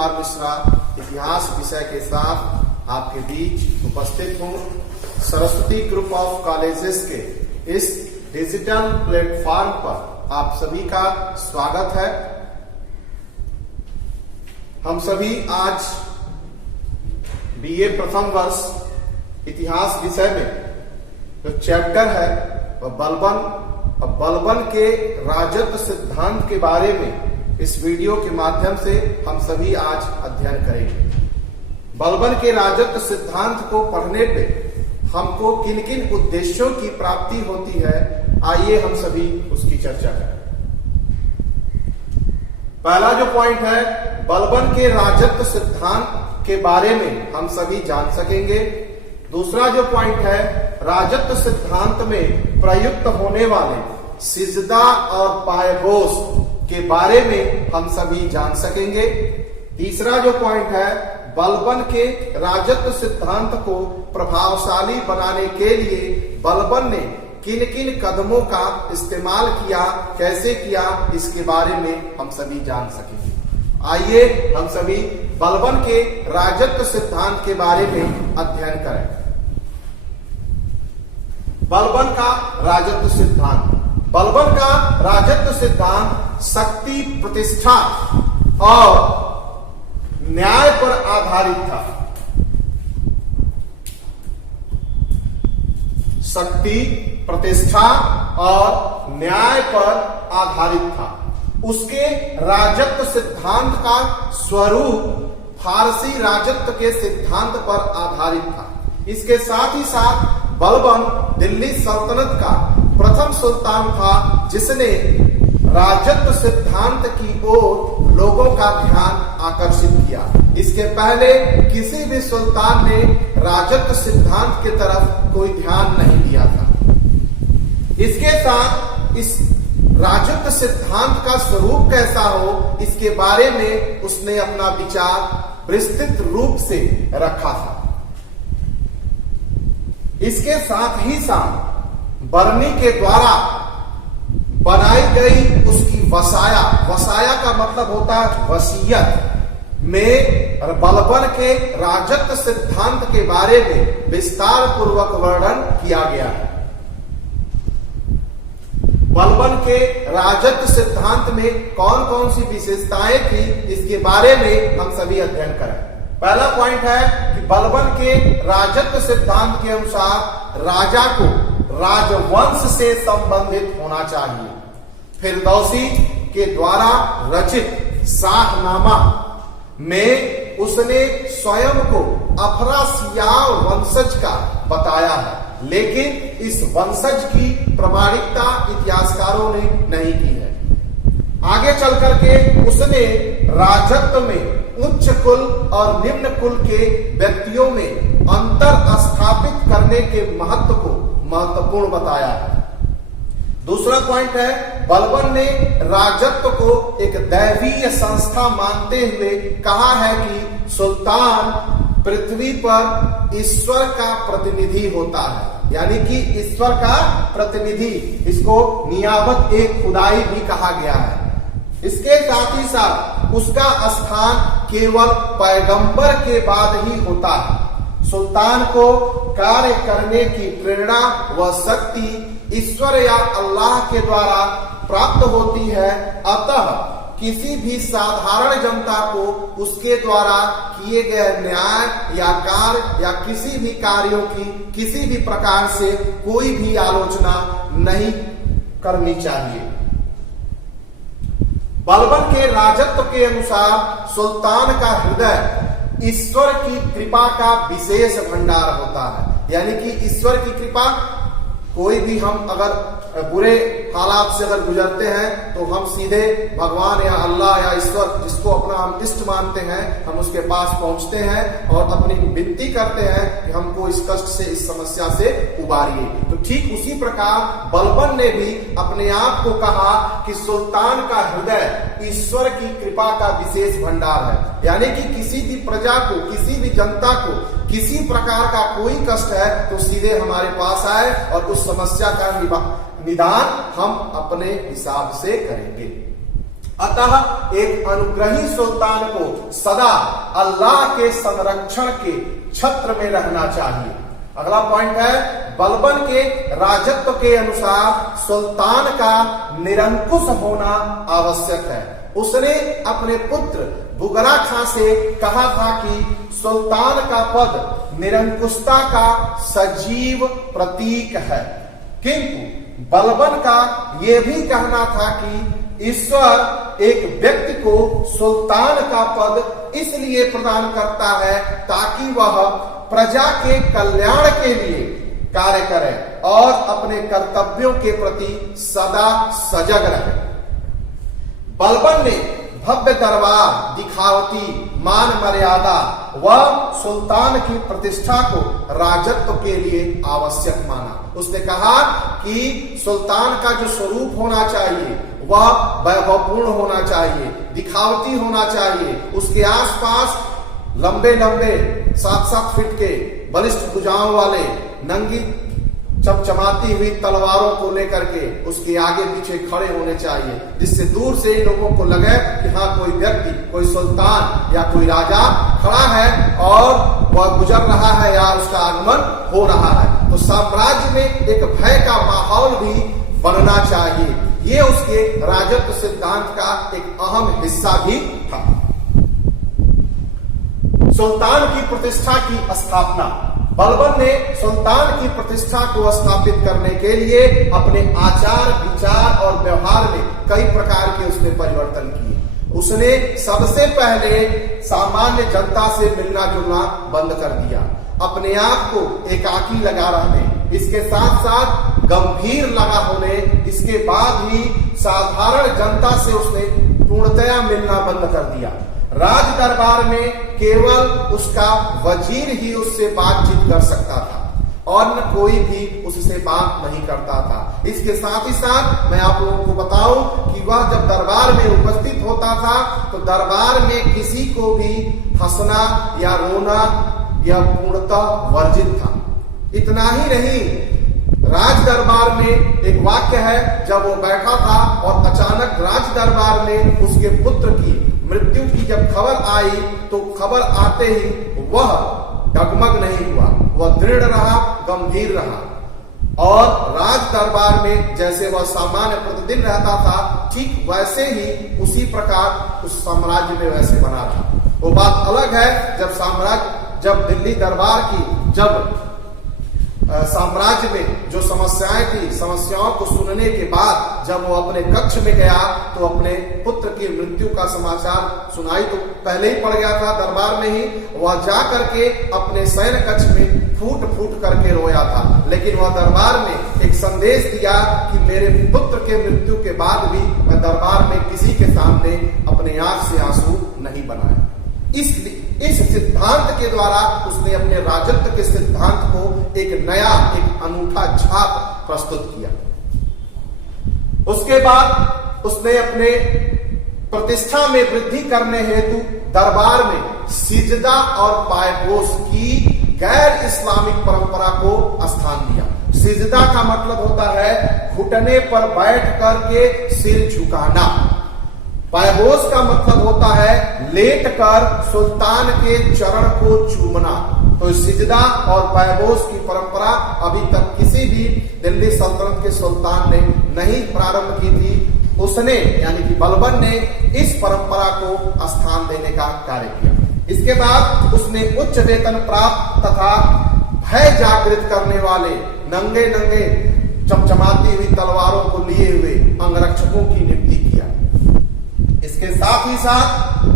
कुमार मिश्रा इतिहास विषय के साथ आपके बीच उपस्थित हूँ। सरस्वती ग्रुप ऑफ कॉलेजेस के इस डिजिटल प्लेटफॉर्म पर आप सभी का स्वागत है। हम सभी आज बीए प्रथम वर्ष इतिहास विषय में जो चैप्टर है वह बलबन के राजत्व सिद्धांत के बारे में इस वीडियो के माध्यम से हम सभी आज अध्ययन करेंगे। बलबन के राजत्व सिद्धांत को पढ़ने पे हमको किन किन उद्देश्यों की प्राप्ति होती है, आइए हम सभी उसकी चर्चा करें। पहला जो पॉइंट है, बलबन के राजत्व सिद्धांत के बारे में हम सभी जान सकेंगे। दूसरा जो पॉइंट है, राजत्व सिद्धांत में प्रयुक्त होने वाले सिजदा और पायगोश के बारे में हम सभी जान सकेंगे। तीसरा जो पॉइंट है, बलबन के राजत्व सिद्धांत को प्रभावशाली बनाने के लिए बलबन ने किन किन कदमों का इस्तेमाल किया, कैसे किया, इसके बारे में हम सभी जान सकेंगे। आइए हम सभी बलबन के राजत्व सिद्धांत के बारे में अध्ययन करें। बलबन का राजत्व सिद्धांत। बलबन का राजत्व सिद्धांत शक्ति, प्रतिष्ठा और न्याय पर आधारित था। शक्ति, प्रतिष्ठा और न्याय पर आधारित था। उसके राजत्व सिद्धांत का स्वरूप फारसी राजत्व के सिद्धांत पर आधारित था। इसके साथ ही साथ बलबन दिल्ली सल्तनत का प्रथम सुल्तान था जिसने राजत्व सिद्धांत की ओर लोगों का ध्यान आकर्षित किया। इसके पहले किसी भी सुल्तान ने राजत्व सिद्धांत की तरफ कोई ध्यान नहीं दिया था। इसके साथ इस राजत्व सिद्धांत का स्वरूप कैसा हो, इसके बारे में उसने अपना विचार विस्तृत रूप से रखा था। इसके साथ ही साथ बर्नी के द्वारा बनाई गई उसकी वसाया का मतलब होता है वसीयत में बलबन के राजत्व सिद्धांत के बारे में विस्तार पूर्वक वर्णन किया गया है। बलबन के राजत्व सिद्धांत में कौन कौन सी विशेषताएं थी, इसके बारे में हम सभी अध्ययन करें। पहला पॉइंट है कि बलबन के राजत्व सिद्धांत के अनुसार राजा को राजवंश से संबंधित होना चाहिए। फिरदौसी के द्वारा रचित शाहनामा में उसने स्वयं को अफरासियाव वंशज का बताया है, लेकिन इस वंशज की प्रमाणिकता इतिहासकारों ने नहीं की है। आगे चल करके उसने राजत्व में उच्च कुल और निम्न कुल के व्यक्तियों में अंतर स्थापित करने के महत्व को महत्वपूर्ण बताया है। दूसरा पॉइंट है, बलबन ने राजत्व को एक दैवीय संस्था मानते हुए कहा है कि सुल्तान पृथ्वी पर ईश्वर का प्रतिनिधि होता है, यानी कि ईश्वर का प्रतिनिधि, इसको नियाबत एक खुदाई भी कहा गया है। इसके साथ ही साथ उसका स्थान केवल पैगंबर के बाद ही होता है। सुल्तान को कार्य करने की प्रेरणा व शक्ति ईश्वर या अल्लाह के द्वारा प्राप्त होती है। अतः किसी भी साधारण जनता को उसके द्वारा किए गए न्याय या कार्य या किसी भी कार्यों की किसी भी प्रकार से कोई भी आलोचना नहीं करनी चाहिए। बलबन के राजत्व के अनुसार सुल्तान का हृदय ईश्वर की कृपा का विशेष भंडार होता है, यानी कि ईश्वर की कृपा, कोई भी हम अगर बुरे हालात से अगर गुजरते हैं तो हम सीधे भगवान या अल्लाह या ईश्वर, जिसको अपना हम इष्ट मानते हैं, हम उसके पास पहुंचते हैं और अपनी विनती करते हैं कि हमको इस कष्ट से, इस समस्या से उबारिए। तो ठीक उसी प्रकार बलबन ने भी अपने आप को कहा कि सुल्तान का हृदय ईश्वर की कृपा का विशेष भंडार है, यानी कि किसी भी प्रजा को, किसी भी जनता को किसी प्रकार का कोई कष्ट है तो सीधे हमारे पास आए और उस समस्या का निदान हम अपने हिसाब से करेंगे। अतः एक अनुग्रही सुल्तान को सदा अल्लाह के संरक्षण के छत्र में रहना चाहिए। अगला पॉइंट है, बलबन के राजत्व के अनुसार सुल्तान का निरंकुश होना आवश्यक है। उसने अपने पुत्र बुगरा खां से कहा था कि सुल्तान का पद निरंकुशता का सजीव प्रतीक है, किंतु बलबन का यह भी कहना था कि ईश्वर एक व्यक्ति को सुल्तान का पद इसलिए प्रदान करता है ताकि वह प्रजा के कल्याण के लिए कार्य करे और अपने कर्तव्यों के प्रति सदा सजग रहे। बलबन ने भव्य दरबार, दिखावती मान मर्यादा व सुल्तान की प्रतिष्ठा को राजत्व के लिए आवश्यक माना। उसने कहा कि सुल्तान का जो स्वरूप होना चाहिए वह वैभवपूर्ण होना चाहिए, दिखावती होना चाहिए। उसके आसपास लंबे लंबे 7-7 फीट के बलिष्ठ भुजाओं वाले नंगी चमचमाती हुई तलवारों को लेकर के उसके आगे पीछे खड़े होने चाहिए, जिससे दूर से ही लोगों को लगे कि हाँ कोई व्यक्ति, कोई सुल्तान या कोई राजा खड़ा है और वह गुजर रहा है या उसका आगमन हो रहा है। तो साम्राज्य में एक भय का माहौल भी बनना चाहिए। ये उसके राजत्व सिद्धांत का एक अहम हिस्सा भी था। सुल्तान की प्रतिष्ठा की स्थापना। बलबन ने सुल्तान की प्रतिष्ठा को स्थापित करने के लिए अपने आचार, विचार और व्यवहार में कई प्रकार के उसने परिवर्तन किए। उसने सबसे पहले सामान्य जनता से मिलना जुलना बंद कर दिया, अपने आप को एकाकी लगा रहने, इसके साथ साथ गंभीर लगा होने, इसके बाद ही साधारण जनता से उसने पूर्णतया मिलना बंद कर दिया। राज दरबार में केवल उसका वजीर ही उससे बातचीत कर सकता था और न कोई भी उससे बात नहीं करता था। इसके साथ ही साथ मैं आप लोगों को बताऊं कि वह जब दरबार में उपस्थित होता था तो दरबार में किसी को भी हंसना या रोना यह पूर्णतः वर्जित था। इतना ही नहीं, राज दरबार में एक वाक्य है, जब वो बैठा था और अचानक राज दरबार में उसके पुत्र की मृत्यु की जब खबर आई तो खबर आते ही वह डगमग नहीं हुआ, वह दृढ़ रहा, गंभीर रहा और राज दरबार में जैसे वह सामान्य प्रतिदिन रहता था ठीक वैसे ही उसी प्रकार उस साम्राज्य में वैसे बना रहा। वो बात अलग है जब दिल्ली दरबार की साम्राज्य में जो समस्याएं थी, समस्याओं को सुनने के बाद जब वो अपने कक्ष में गया तो अपने पुत्र की मृत्यु का समाचार सुनाई तो पहले ही पड़ गया था दरबार में ही। वह जा करके अपने शयन कक्ष में फूट फूट करके रोया था, लेकिन वह दरबार में एक संदेश दिया कि मेरे पुत्र के मृत्यु के बाद भी मैं दरबार में किसी के सामने अपने आंख से आंसू नहीं बनाया। इस सिद्धांत के द्वारा उसने अपने राजत्व के सिद्धांत को एक नया, एक अनूठा छाप प्रस्तुत किया। उसके बाद उसने अपने प्रतिष्ठा में वृद्धि करने हेतु दरबार में सिजदा और पायपोस की गैर इस्लामिक परंपरा को स्थान दिया। सिजदा का मतलब होता है घुटने पर बैठ करके सिर झुकाना। पायबोस का मतलब होता है लेट कर सुल्तान के चरण को चूमना। तो सिजदा और पायबोस की परंपरा अभी तक किसी भी दिल्ली सल्तनत के सुल्तान ने नहीं प्रारंभ की थी। उसने यानी कि बलबन ने इस परंपरा को स्थान देने का कार्य किया। इसके बाद उसने उच्च वेतन प्राप्त तथा भय जागृत करने वाले नंगे नंगे चमचमाती हुई तलवारों को लिए हुए अंगरक्षकों की नियुक्ति किया। इसके साथ ही साथ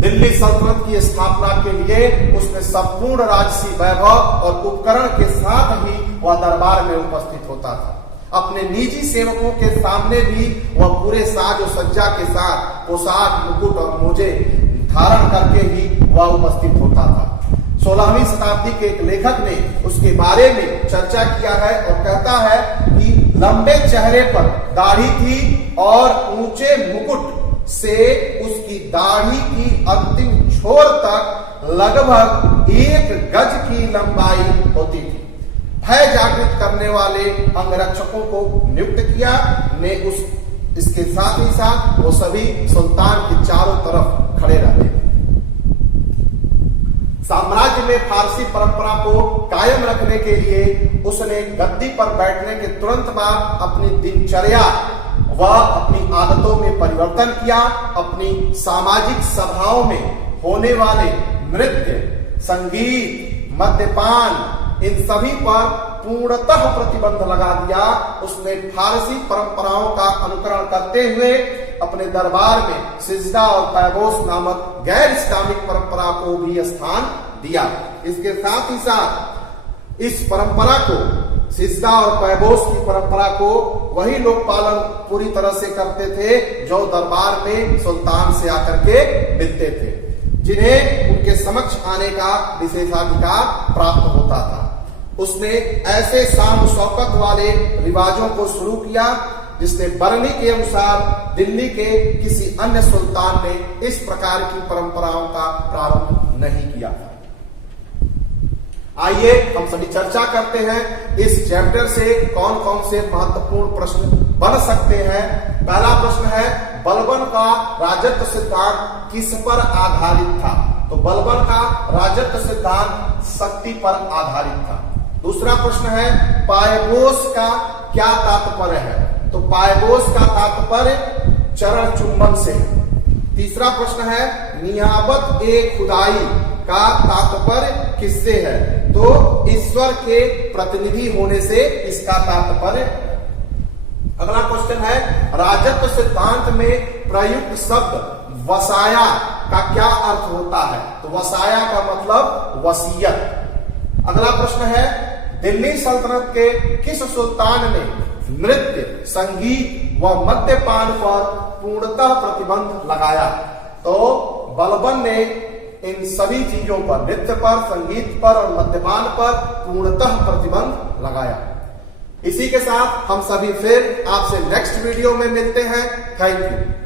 दिल्ली सल्तनत की स्थापना के लिए उसने संपूर्ण राजसी वैभव और उपकरण के साथ ही वह दरबार में उपस्थित होता था। अपने निजी सेवकों के सामने भी वह पूरे साज और सज्जा के साथ पोशाक, मुकुट और मोजे धारण करके ही वह उपस्थित होता था। 16वीं शताब्दी के एक लेखक ने उसके बारे में चर्चा किया है और कहता है कि लंबे चेहरे पर दाढ़ी थी और ऊंचे मुकुट से उसकी दाढ़ी की अंतिम छोर तक लगभग 1 गज की लंबाई होती थी। भय जागृत करने वाले अंगरक्षकों को नियुक्त किया। ने उस इसके साथ ही साथ वो सभी सुल्तान के चारों तरफ खड़े रहते थे। साम्राज्य में फारसी परंपरा को कायम रखने के लिए उसने गद्दी पर बैठने के तुरंत बाद अपनी दिनचर्या व अपनी आदतों में परिवर्तन किया। अपनी सामाजिक सभाओं में होने वाले नृत्य, संगीत, मद्यपान, इन सभी पर पूर्णतः प्रतिबंध लगा दिया। उसने फारसी परंपराओं का अनुकरण करते हुए अपने दरबार में सिजदा और पैबोस नामक गैर इस्लामिक परंपरा को भी स्थान दिया। इसके साथ ही साथ इस परंपरा को, सिजदा और पैबोस की परंपरा को, वही लोग पालन पूरी तरह से करते थे जो दरबार में सुल्तान से आकर के मिलते थे, जिन्हें उनके समक्ष आने का विशेषाधिकार प्राप्त होता था। उसने ऐसे शान शौकत वाले रिवाजों को शुरू किया जिसने बरनी के अनुसार दिल्ली के किसी अन्य सुल्तान ने इस प्रकार की परंपराओं का प्रारंभ नहीं किया था। आइए हम सभी चर्चा करते हैं इस चैप्टर से कौन कौन से महत्वपूर्ण प्रश्न बन सकते हैं। पहला प्रश्न है, बलबन का राजत्व सिद्धांत किस पर आधारित था? तो बलबन का राजत्व सिद्धांत शक्ति पर आधारित था। दूसरा प्रश्न है, पायबोस का क्या तात्पर्य है? तो पायबोस का तात्पर्य चरण चुंबन से है। तीसरा प्रश्न है, नियाबत ए खुदाई का तात्पर्य किससे है? तो ईश्वर के प्रतिनिधि होने से इसका तात्पर्य। अगला क्वेश्चन है, राजत्व सिद्धांत में प्रयुक्त शब्द वसाया का क्या अर्थ होता है? तो वसाया का मतलब वसीयत। अगला प्रश्न है, दिल्ली सल्तनत के किस सुल्तान ने नृत्य, संगीत व मद्यपान पर पूर्णतः प्रतिबंध लगाया? तो बलबन ने इन सभी चीजों पर, नृत्य पर, संगीत पर और मद्यपान पर पूर्णतः प्रतिबंध लगाया। इसी के साथ हम सभी फिर आपसे नेक्स्ट वीडियो में मिलते हैं। Thank you.